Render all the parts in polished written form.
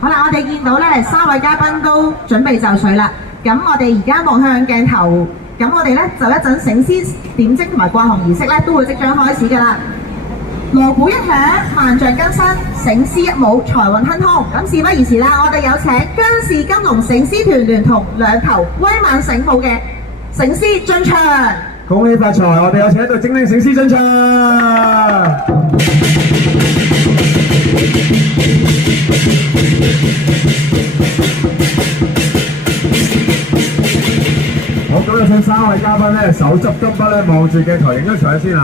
好啦，我哋見到咧3位嘉賓都準備就緒啦。咁我哋而家望向鏡頭，咁我哋咧就一陣醒獅點睛同埋掛紅儀式咧都會即將開始㗎啦。鑼鼓一響，萬象更新，醒獅一舞，財運亨通。咁事不宜遲啦，我哋有請姜氏金龍醒獅團聯同兩頭威猛醒目嘅醒獅進場。恭喜發財！我哋有請一隊精靈醒獅進場。好，咁有請3位嘉賓咧，手執金筆咧，望住鏡頭影張相先嚇。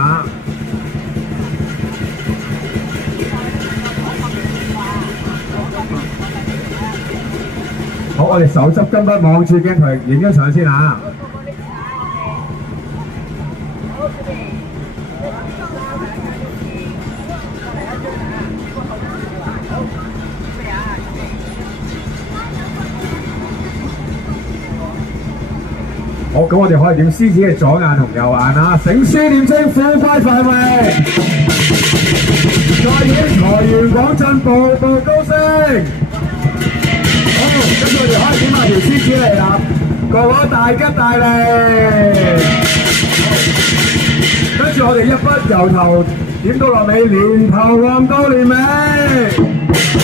好，我哋手執金筆望住鏡頭影張相先嚇。好，咁我哋可以點獅子嘅左眼同右眼啊！醒獅點睛，富貴繁榮，再演財源廣進，步步高升。好，跟住我哋可以點埋條獅子嚟啦，個個大吉大利。跟住我哋一筆由頭點到落尾，年頭旺到年尾。